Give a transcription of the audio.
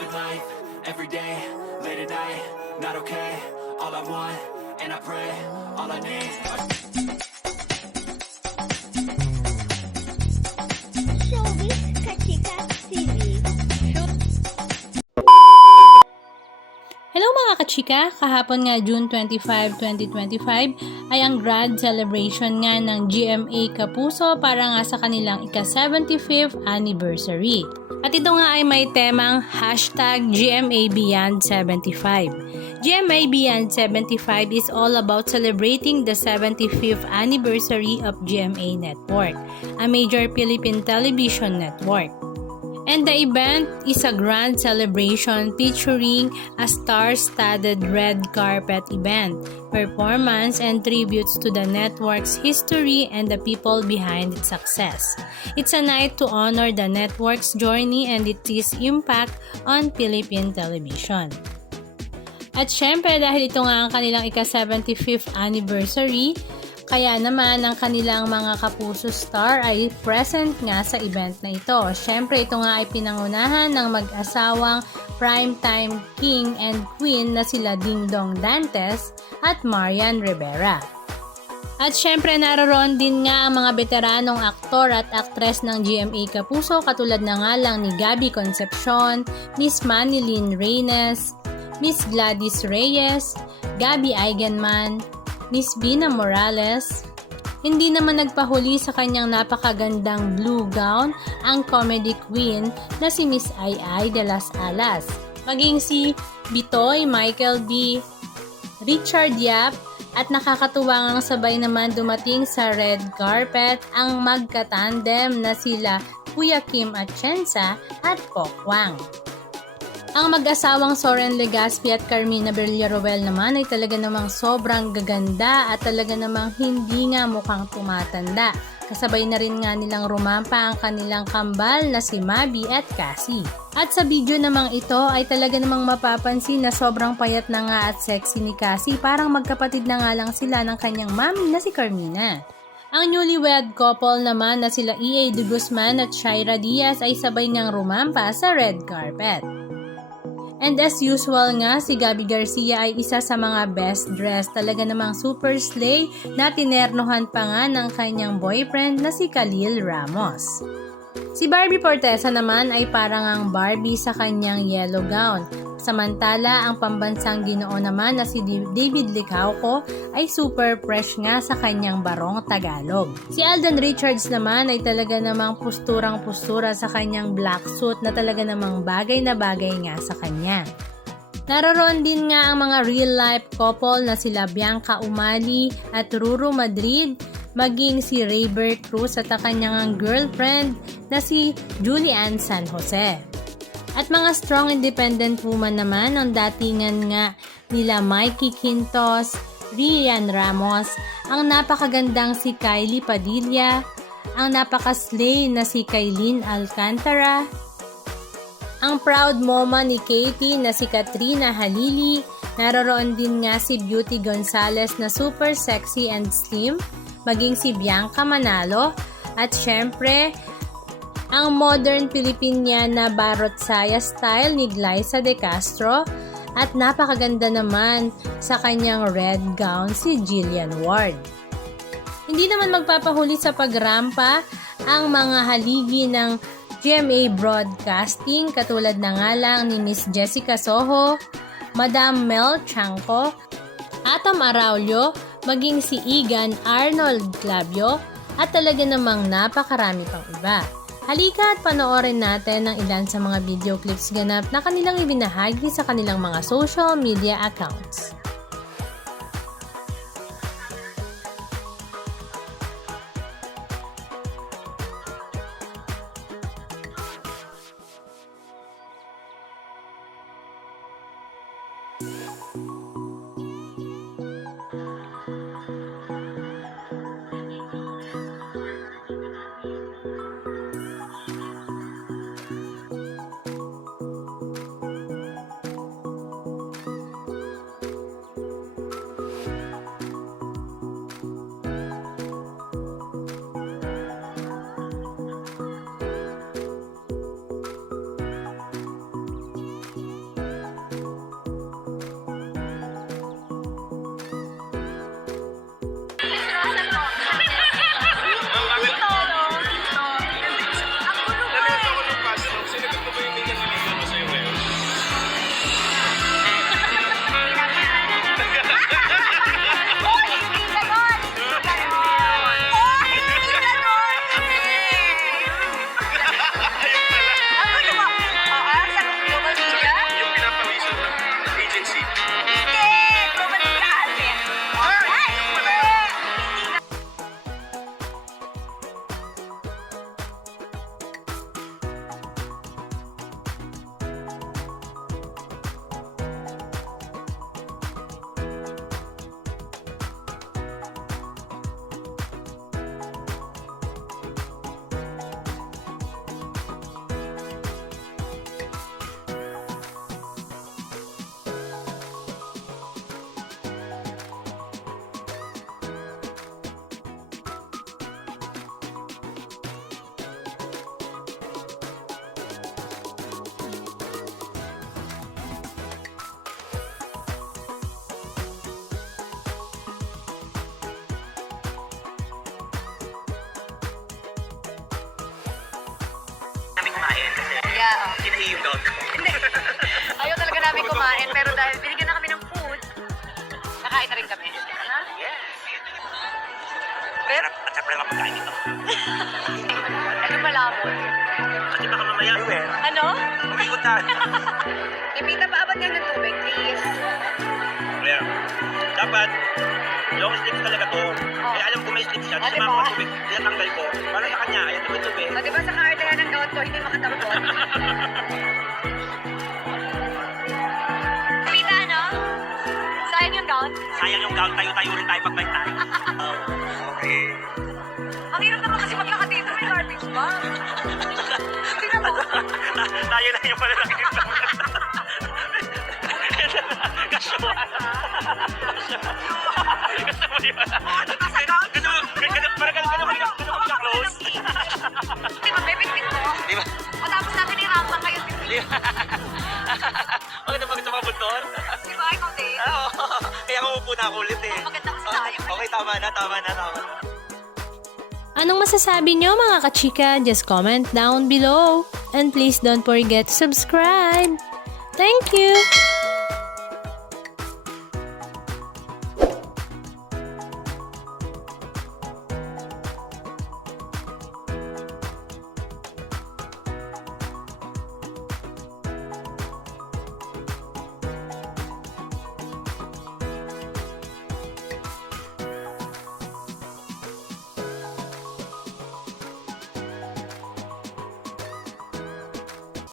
living life, every day, late at night, not okay. All I want, and I pray, all I need. Showbiz Kachika TV. Hello mga kachika! Kahapon nga June 25, 2025 ay ang grad celebration nga ng GMA Kapuso para nga sa kanilang ika-75th anniversary. At ito nga ay may temang #GMA Beyond 75. GMA Beyond 75 is all about celebrating the 75th anniversary of GMA Network, a major Philippine television network. And the event is a grand celebration featuring a star-studded red carpet event, performance, and tributes to the network's history and the people behind its success. It's a night to honor the network's journey and its impact on Philippine television. At syempre dahil ito nga ang kanilang ika-75th anniversary, kaya naman ang kanilang mga kapuso star ay present nga sa event na ito. Siyempre ito nga ay pinangunahan ng mag-asawang primetime king and queen na sila Ding Dong Dantes at Marian Rivera. At syempre naroon din nga ang mga veteranong aktor at aktres ng GMA Kapuso katulad na nga lang ni Gabby Concepcion, Miss Manilyn Reynes, Miss Gladys Reyes, Gabby Eigenman, Miss Bina Morales. Hindi naman nagpahuli sa kanyang napakagandang blue gown ang comedy queen na si Miss Ai Ai de las Alas. Maging si Bitoy Michael B, Richard Yap, at nakakatuwa ngang sabay naman dumating sa red carpet ang magkatandem na sila Kuya Kim Atienza at Pokwang. Ang mag-asawang Soren Legaspi at Carmina Villaruel naman ay talaga namang sobrang gaganda at talaga namang hindi nga mukhang tumatanda. Kasabay na rin nga nilang rumampa ang kanilang kambal na si Mabi at Cassie. At sa video namang ito ay talaga namang mapapansin na sobrang payat na nga at sexy ni Cassie, parang magkapatid na nga lang sila ng kanyang mami na si Carmina. Ang newlywed couple naman na sila E.A. de Guzman at Shaira Diaz ay sabay ngang rumampa sa red carpet. And as usual nga, si Gabby Garcia ay isa sa mga best dressed. Talaga namang super slay na tinernohan pa nga ng kanyang boyfriend na si Khalil Ramos. Si Barbie Fortesa naman ay parang ang Barbie sa kanyang yellow gown. Samantala, ang pambansang Ginoo naman na si David Licauco ay super fresh nga sa kanyang barong Tagalog. Si Alden Richards naman ay talaga namang pusturang-pustura sa kanyang black suit na talaga namang bagay na bagay nga sa kanya. Naroon din nga ang mga real-life couple na sila Bianca Umali at Ruru Madrid, maging si Raybert Cruz at ang kanyang girlfriend na si Julian San Jose. At mga strong independent woman naman ang datingan nga nila Mikey Quintos, Rian Ramos, ang napakagandang si Kylie Padilla, ang napakaslay na si Kailin Alcantara, ang proud mama ni Katie na si Katrina Halili, naroon din nga si Beauty Gonzalez na super sexy and slim, maging si Bianca Manalo, at syempre, ang modern Filipina na Barot Saya style ni Glyza De Castro at napakaganda naman sa kanyang red gown si Jillian Ward. Hindi naman magpapahuli sa pagrampa ang mga haligi ng GMA Broadcasting katulad na nga lang ni Miss Jessica Soho, Madam Mel Chanco, Atom Araulio, maging si Igan Arnold Clavio at talaga namang napakarami pang iba. Halika at panoorin natin ang ilan sa mga video clips ganap na kanilang ibinahagi sa kanilang mga social media accounts. Kinahiyo yung gout ko. Hindi. Ayaw talaga namin kumain, pero dahil binigyan na kami ng food, nakain na rin kami. Yes. Pero, at syempre naman pagkain dito. Ano malamon? Kasi baka mamaya, Ano? umikot na. Ipita, paabot niya ng tubig, please. Kaya, dapat, long sleeves talaga to. Kaya alam ko may sleeves siya. Kasi diba? mga tubig, tinatanggal ko. Para sa kanya, ayan tubig-tubig. O, diba sa kaartehan ng gout ko, hindi makatambot? Ipita, ano? Sayang yung gout? Sayang yung gout, tayo-tayo rin tayo pagbalik tayo. Okay. Ang hirap naman kasi maglakad dito, may garbage ba? Tingnan mo. Tayo na yung malalaki yung gout. Kasuwa. Kasuwa yun. Parang siya close. Di ba, bebit-bit mo? Di ba? Matapos natin iramang kayo, Di ba? Maganda pag sa mga bunton. di ba, ikaw din? Oo. Kaya umupo na ako ulit eh. Maganda kasi tayo. Okay, tama na. Anong masasabi nyo mga kachika? Just comment down below. And please don't forget to subscribe. Thank you!